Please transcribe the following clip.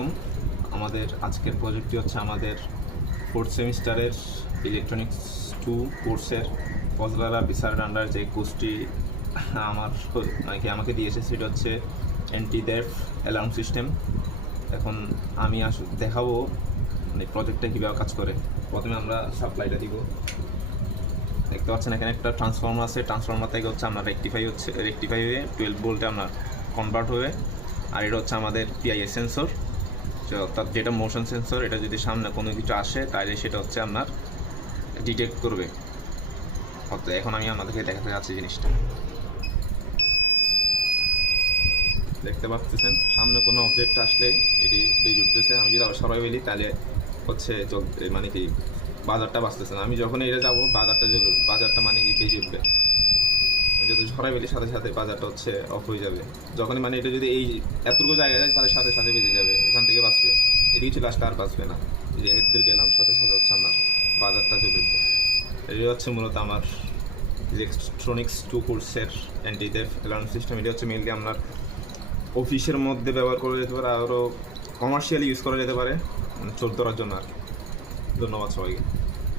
আলাইকুম। আমাদের আজকের প্রজেক্টটি হচ্ছে আমাদের 4th সেমিস্টারের ইলেকট্রনিক্স 2 কোর্সের ফজলারা বিসারের আন্ডার যে কোর্সটি আমাকে দিয়েছে সেটা হচ্ছে অ্যান্টি থেফট অ্যালার্ম সিস্টেম। এখন আমি দেখাবো প্রজেক্টটা কীভাবে কাজ করে। প্রথমে আমরা সাপ্লাইটা দিব। দেখতে পাচ্ছেন এখানে একটা ট্রান্সফর্মার আছে। ট্রান্সফর্মার থেকে হচ্ছে আমরা রেকটিফাই হয়ে 12 ভোল্টে আমরা কনভার্ট হবে। আর এটা হচ্ছে আমাদের পিআইএ সেন্সর, অর্থাৎ যেটা মোশন সেন্সর। এটা যদি সামনে কোনো কিছু আসে তাহলে সেটা হচ্ছে আপনার ডিটেক্ট করবে। অর্থাৎ এখন আমি আপনাদেরকে দেখাতে যাচ্ছি জিনিসটা। দেখতে পাচ্ছেন সামনে কোনো অবজেক্ট আসলে এটি বেজে উঠতেছে। আমি যদি আবার সবাই বলি তাহলে হচ্ছে মানে কি বাজারটা বাঁচতেছে না। আমি যখন এটা যাবো বাজারটা মানে কি বেজে উঠবে। যদি সরাই বেলি সাথে সাথে বাজারটা হচ্ছে অফ হয়ে যাবে। যখনই মানে এটা যদি এই এতটুকু জায়গায় যায় তাহলে সাথে সাথে বেজে যাবে, এখান থেকে বাঁচবে। এদিকে চলে আসলে আর বাঁচবে না। যে হেডবিল গেলাম সাথে সাথে হচ্ছে আমার বাজারটা চলে উঠবে। এটি হচ্ছে মূলত আমার ইলেকট্রনিক্স 2 কোর্সের অ্যান্টি থেফট অ্যালার্ম সিস্টেম। এটি হচ্ছে মেনলি আপনার অফিসের মধ্যে ব্যবহার করা যেতে পারে, আরও কমার্শিয়ালি ইউজ করা যেতে পারে, চোর ধরার জন্য আর কি। ধন্যবাদ সবাইকে।